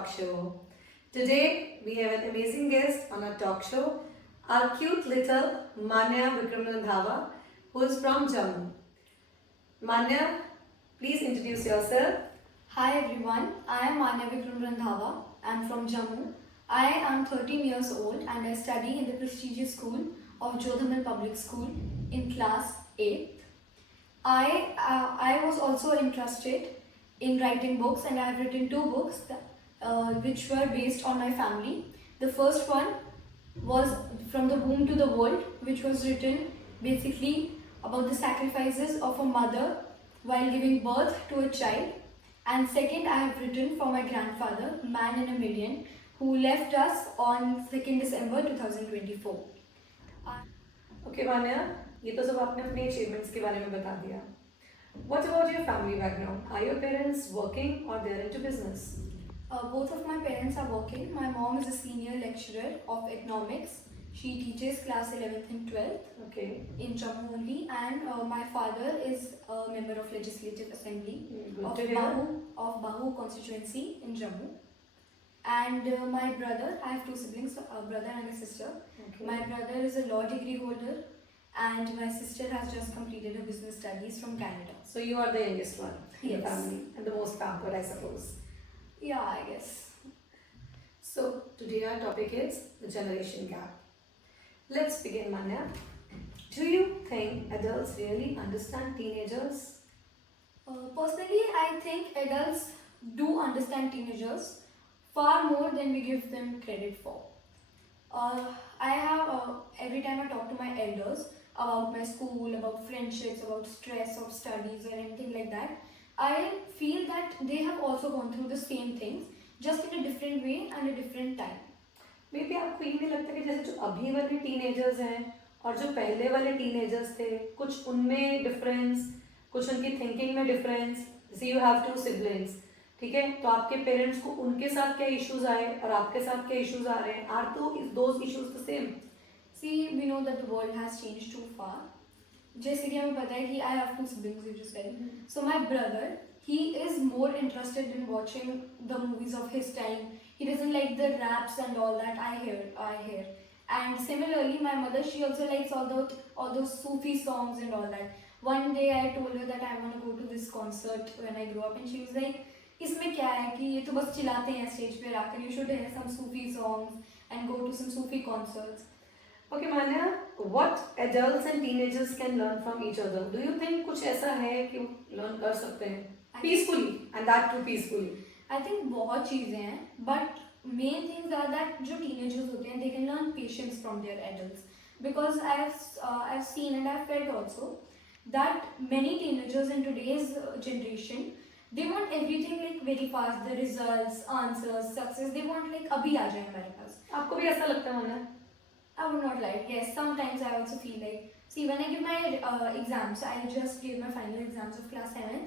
talk show. Today we have an amazing guest on our talk show, our cute little Manya Vikram Randhawa, who is from Jammu. Manya, please introduce yourself. Hi everyone, I am Manya Vikram Randhawa. I am from Jammu. I am 13 years old and I study in the prestigious school of Jodhamal Public School in class 8th. I was also interested in writing books and I have written two books which were based on my family. The first one was From the Womb to the World, which was written basically about the sacrifices of a mother while giving birth to a child. And second, I have written for my grandfather, Man in a Million, who left us on 2nd December 2024. Okay, Manya, ये तो सब आपने अपने achievements के बारे में बता दिया. What about your family background? Are your parents working or they are into business? Both of my parents are working. My mom is a senior lecturer of economics. She teaches class 11th and 12th Okay. in Jammu only, and my father is a member of Legislative Assembly Good of to hear. Bahu constituency in Jammu. And my brother, I have two siblings, a brother and a sister. Okay. My brother is a law degree holder, and my sister has just completed her business studies from Canada. So you are the youngest one in the Yes. family and the most pampered, I suppose. Yeah, I guess. So today our topic is the generation gap. Let's begin, Manya. Do you think adults really understand teenagers? Personally, I think adults do understand teenagers far more than we give them credit for. I have, every time I talk to my elders about my school, about friendships, about stress of studies or anything like that, I feel that they have also gone through the same things, just in a different way and a different time. May be आपको ये नहीं लगता कि जैसे जो अभी वाले teenagers हैं और जो पहले वाले टीनेजर्स थे, कुछ उनमें डिफरेंस, कुछ उनकी थिंकिंग में डिफरेंस. जैसे यू हैव टू सिबलिंग्स, ठीक है, तो आपके पेरेंट्स को उनके साथ क्या इश्यूज आए और आपके साथ क्या इश्यूज आ रहे हैं? आर तो those issues the same? See, we know that the world has changed too far. जैसे कि हमें पता है कि I have two siblings, you just said. So my brother, he is more interested in watching the movies of his time. He doesn't like the raps and all that I hear. And similarly, my mother, she also likes all those Sufi songs and all that. One day I told her that I want to go to this concert when I grow up, and she was like, इसमें क्या है कि ये तो बस चिल्लाते हैं stage पे आकर. You should hear some Sufi songs and go to some Sufi concerts. Okay, Manya, what adults and teenagers can learn from each other? Do you think कुछ ऐसा है कि learn कर सकते हैं peacefully, and that too peacefully? I think बहुत चीज़ें हैं, but main things are that जो teenagers होते हैं, they can learn patience from their adults, because I've seen and I've felt also that many teenagers in today's generation, they want everything like very fast, the results, answers, success. They want like अभी आ जाए हमारे पास. आपको भी ऐसा लगता है Manya? I would not lie. Yes, sometimes I also feel like, see, when I give my exams, I just gave my final exams of class 7,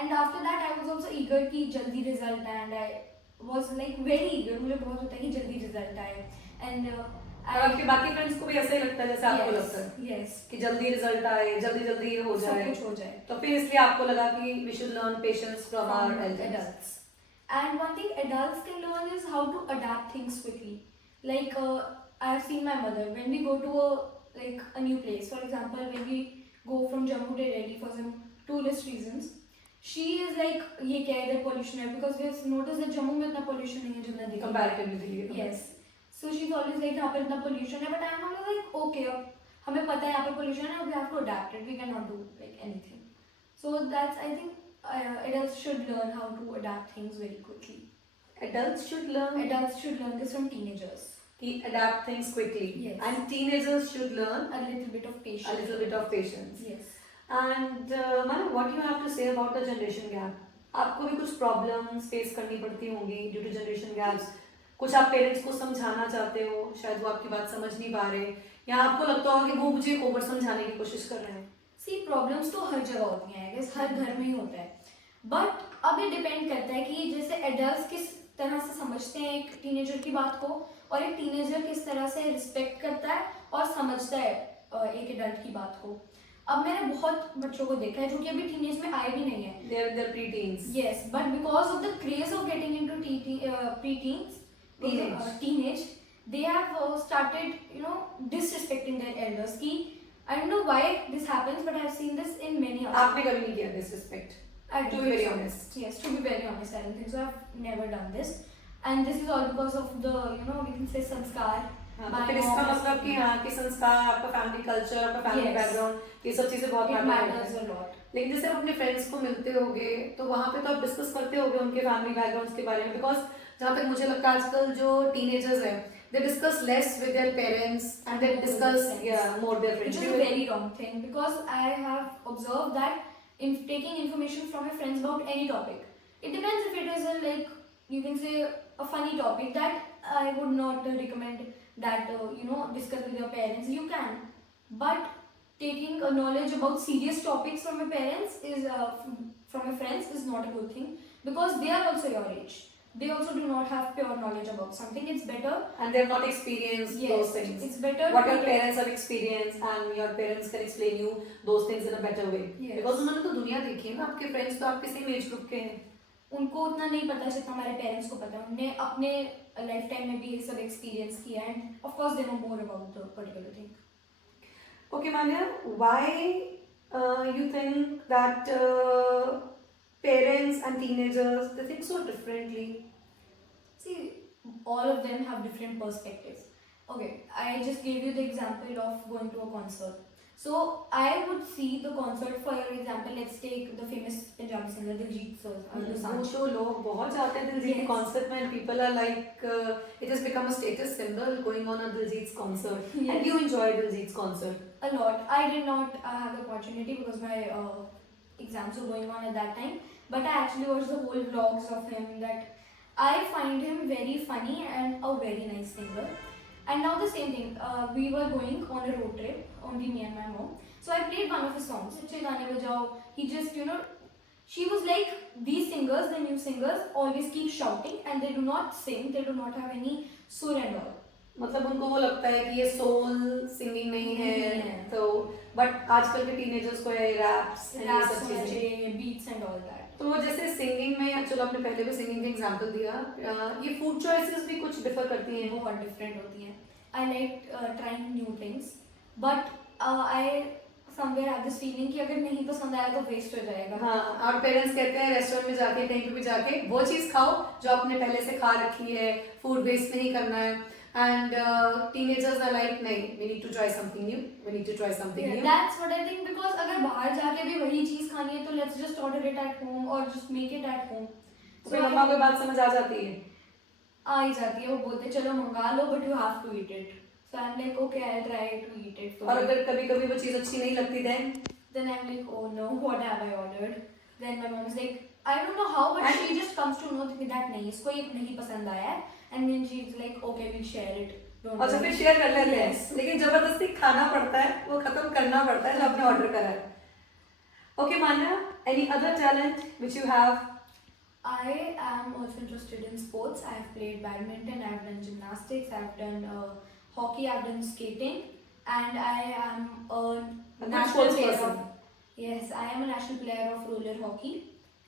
and after that I was also eager कि जल्दी result आए, and I was like very eager. मुझे बहुत होता है कि जल्दी result आए, and और आपके बाकी फ्रेंड्स को भी ऐसा ही लगता है जैसे आपको लगता है? Yes. कि जल्दी रिजल्ट आए, जल्दी जल्दी ये हो सब जाए, कुछ हो जाए. तो फिर इसलिए आपको लगा कि we should learn patience from our elders. And one thing adults can learn is how to adapt things quickly. Like I have seen my mother, when we go to a new place, for example, when we go from Jammu to Delhi for some tourist reasons, she is like, ये क्या है, इधर pollution है, because we have noticed that Jammu में इतना pollution नहीं है जितना दिल्ली में. Comparatively. Yes. So she's always like, यहाँ पर इतना pollution है, but I am always like, okay, अब हमें पता है यहाँ पर pollution है, we have to adapt it. We cannot do like anything. So that's, I think, adults should learn how to adapt things very quickly. Adults should learn This from teenagers. to adapt things quickly. Yes. And teenagers should learn A little bit of patience. Yes. Yes. And Manu, what do you have to say about the generation gap? आपको भी कुछ problems face करनी पड़ती होंगी due to generation gaps. कुछ आप parents को समझाना चाहते हो, शायद वो आपकी बात समझ नहीं पा रहे, या आपको लगता होगा कि वो मुझे ओवर समझाने की कोशिश कर रहे हैं. See, प्रॉब्लम्स तो हर जगह होती हैं, I guess हर घर में ही होता है. बट अब ये डिपेंड करता है कि जैसे एडल्ट्स किस तरह से समझते हैं एक टीनेजर की बात को, और एक टीनेजर किस तरह से रिस्पेक्ट करता है और समझता है एक एडल्ट की बात को. अब मैंने बहुत बच्चों को देखा है जो कि अभी टीनेज में आए भी नहीं है. They're pre-teens. Yes, but because of the craze of getting into pre-teens, teenage, they have started, disrespecting their elders. Ki, I don't know why this happens, but I've seen this in many others. आपने कभी नहीं किया disrespect? I To don't be very think so. honest. Yes, to be very honest, I don't think so. I've never done this. And this is all because of the, we can say sanskar. हाँ, My तो फिर इसका mom मतलब कि हाँ कि संस्कार, आपका फैमिली कल्चर, आपका फैमिली Yes. बैकग्राउंड, ये सब चीजें बहुत It मैटर matters करती a हैं. lot. लेकिन जैसे आप अपने फ्रेंड्स को मिलते होगे तो वहाँ पे तो आप डिस्कस करते होगे उनके फैमिली बैकग्राउंड्स के बारे में, बिकॉज जहाँ तक मुझे लगता है आजकल जो टीनेजर्स हैं they discuss less with their parents and they discuss more their Which friends. is a very wrong thing, because I have observed that in taking information from your friends about any topic, it depends if it is a, like, you can say, a funny topic, that I would not recommend that discuss with your parents. You can, but taking a knowledge about serious topics from your parents is from your friends is not a good thing, because they are also your age. They also do not have pure knowledge about something. It's better. And they've not experienced Yes, those things. it's better What to your get- parents have experienced and your parents can explain you those things in a better way. Yes. Because उन्होंने तो दुनिया देखी है ना, आपके friends तो आपके same age group के हैं. उनको उतना नहीं पता जितना हमारे पेरेंट्स को पता है. उन्होंने अपने लाइफ टाइम में भी ये सब एक्सपीरियंस किया है, end of course they know more about the particular thing. Okay, Manya, why you think that parents and teenagers they think so differently? See, all of them have different perspectives. Okay, I just gave you the example of going to a concert. So I would see the concert, for example, let's take the famous Punjabi singer Diljit sir. वो तो लोग बहुत जाते हैं दिलजीत के Yes. Concert में and people are like it has become a status symbol going on a Diljit's concert. Yes. And you enjoy Diljit's concert. A lot. I did not have the opportunity because my exams were going on at that time. But I actually watched the whole vlogs of him. That I find him very funny and a very nice singer. And now the same thing. We were going on a road trip, only me and my mom. So I played one of his songs. "Achhe gaane bajao." He just, she was like, these singers, the new singers, always keep shouting and they do not sing. They do not have any sur and all. मतलब उनको वो लगता है कि ये soul singing नहीं है नहीं है. तो बट आजकल के टीनेजर्स को ये रैप्स ये Raps सब होना चीजें. चाहिए, beats and all that. तो जैसे सिंगिंग में चलो आपने पहले भी सिंगिंग का एग्जांपल दिया, ये फूड चॉइसेस भी कुछ डिफर करती हैं. बहुत डिफरेंट होती हैं. I like trying new things, but I somewhere have this feeling कि अगर नहीं पसंद आया तो वेस्ट हो जाएगा. हाँ, और पेरेंट्स कहते हैं रेस्टोरेंट में जाके कहीं पे भी जाके वो चीज खाओ जो आपने पहले से खा रखी है, फूड वेस्ट नहीं करना है. एंड टीनेजर्स आर लाइक नहीं, we need to try something new, we need to try something new. That's what I think, because अगर बाहर जाके भी वही चीज खानी है तो let's just order it at home और just make it at home. तो फिर मम्मा को बात समझ आ जाती है. आ ही जाती है, वो बोलते चलो मंगा लो but you have to eat it. So I am like okay, I try to eat it. और अगर कभी कभी वो चीज अच्छी नहीं लगती then I'm like, oh no, what have I ordered? Then my mom is like, I don't know how, but she just comes to know that नहीं, इसको ये नहीं पसंद आया है. And then she's like, okay, we'll share it. Don't और worry. फिर share कर लेते हैं, Yes. लेकिन जबरदस्ती खाना पड़ता है, वो खत्म करना पड़ता है जो आपने ऑर्डर करा है. Okay Manya, any other talent which you have? I am also interested in sports. I have played badminton, I have done gymnastics, I have done hockey, I have done skating, and I am a good national sports player person. Yes, I am a national player of roller hockey.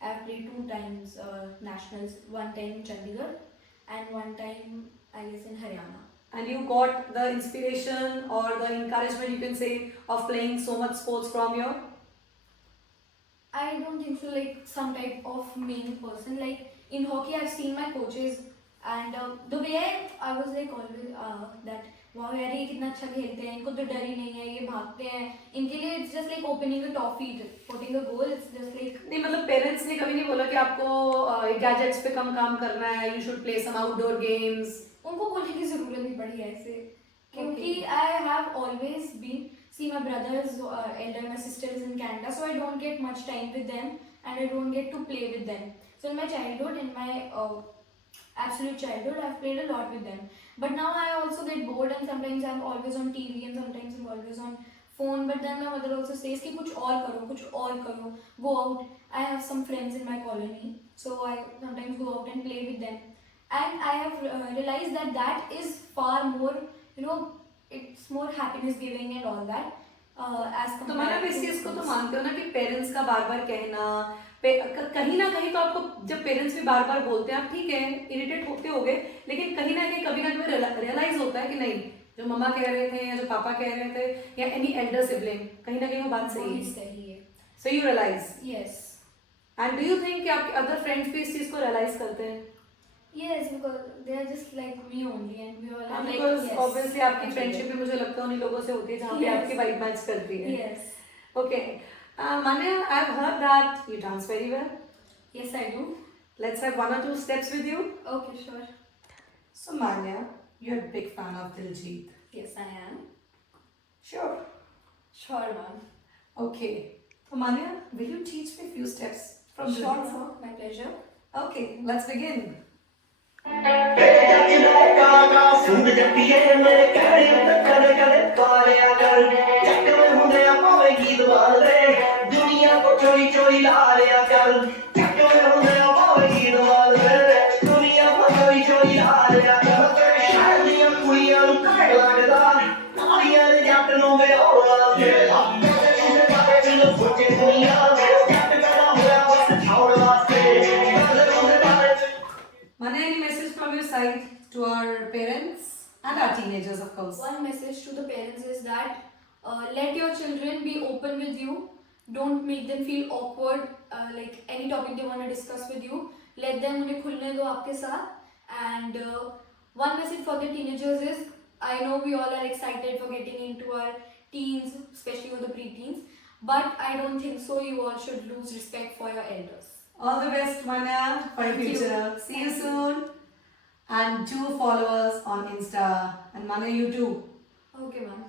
I have played 2 times nationals, one time in Chandigarh and one time I guess in Haryana. And you got the inspiration or the encouragement you can say of playing so much sports from your? I don't think so, like some type of main person. Like in hockey, I've seen my coaches, and the way I was like always that wow यार ये कितना अच्छा खेलते हैं, इनको तो डर ही नहीं है, ये भागते हैं, इनके लिए it's just like opening a toffee, putting a goal, it's just like. नहीं मतलब पेरेंट्स ने कभी नहीं बोला कि आपको गैजेट्स पे कम काम करना है, you should play some outdoor games? उनको बोलने की जरूरत नहीं पड़ी ऐसे, क्योंकि I have always been, see my brother is elder, my sister is in Canada, so I don't get much time with them and I don't get to play with them. So in my childhood, in my absolute childhood, I've played a lot with them. But now I also get bored and sometimes I'm always on TV and sometimes I'm always on phone. But then my mother also says कि कुछ और करो, go out. I have some friends in my colony, so I sometimes go out and play with them. And I have realized that that is far more, it's more happiness giving and all that. as तो मैंने compared इस to चीज को तो schools. मानते हो ना कि पेरेंट्स का बार बार कहना, कहीं ना कहीं तो आपको जब पेरेंट्स भी बार बार बोलते हैं आप ठीक है इरिटेट होते होगे, लेकिन कहीं ना कहीं कभी ना कभी रियलाइज होता है कि नहीं जो मम्मा कह रहे थे या जो पापा कह रहे थे या एनी एल्डर सिबलिंग कहीं ना कहीं वो बात सही वही है. सही है. So you realise. Yes. And do you think कि आपके अदर फ्रेंड्स भी इस चीज को रियलाइज करते हैं? Yes, because they are just like me only, and we all are like because yes. Obviously आपकी फ्रेंडशिप भी मुझे लगता है उन्हीं लोगों से होती है जहाँ पे Yes. आपकी वाइब मैच करती है. Yes. Okay Manya, I have heard that you dance very well. Yes, I do. Let's have one or two steps with you. Okay, sure. So Manya, you're a big fan of Diljit. Yes, I am. Sure. Sure, ma'am. Okay. So Manya, will you teach me a few steps from Sure, Diljit? ma'am. My pleasure. Okay, let's begin. सुन जपिए मेरे कहने पे कदे कदे पाया कर जग में हुंदे पावे गीत वाले दुनिया को चोरी चोरी ला लिया कर जग में हुंदे पावे गीत वाले दुनिया को चोरी चोरी ला लिया कर तेरे शहर दी कुड़ियां नु काट लगदा नालियां दे जट नु वे होला दे तेरे हुंदे पावे बिन सोचे दुनिया जट करा होया बस छोड़ वास्ते तेरे हुंदे पावे. Manya, any message from your side to our parents and our teenagers, of course? One message to the parents is that let your children be open with you. Don't make them feel awkward. Like any topic they want to discuss with you, let them उन्हें खुलने दो आपके साथ. And one message for the teenagers is, I know we all are excited for getting into our teens, especially for the pre-teens, but I don't think so. You all should lose respect for your elders. All the best, Manya, for your Thank you. future. See you soon. And do follow us on Insta. And Manya, you too. Okay, ma'am.